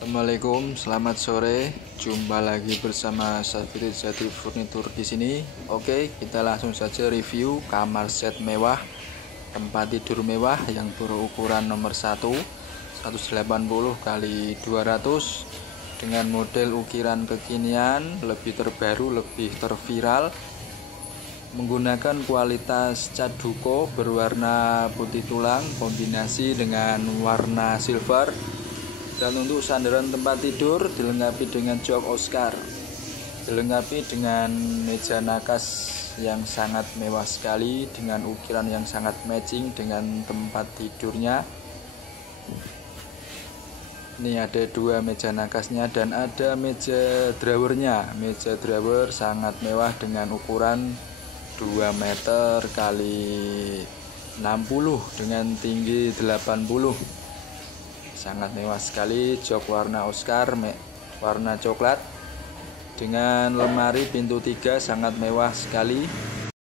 Assalamualaikum, selamat sore. Jumpa lagi bersama Safiri Jati Furnitur di sini. Oke, kita langsung saja review kamar set mewah, tempat tidur mewah yang berukuran nomor 1, 180 kali 200 dengan model ukiran kekinian, lebih terbaru, lebih terviral, menggunakan kualitas cat duko berwarna putih tulang kombinasi dengan warna silver. Dan untuk sandaran tempat tidur dilengkapi dengan jok Oscar, dilengkapi dengan meja nakas yang sangat mewah sekali dengan ukiran yang sangat matching dengan tempat tidurnya. Ini ada dua meja nakasnya dan ada meja drawernya. Meja drawer sangat mewah dengan ukuran 2 meter kali 60 dengan tinggi 80. Sangat mewah sekali, jok warna Oscar warna coklat dengan lemari pintu 3 sangat mewah sekali.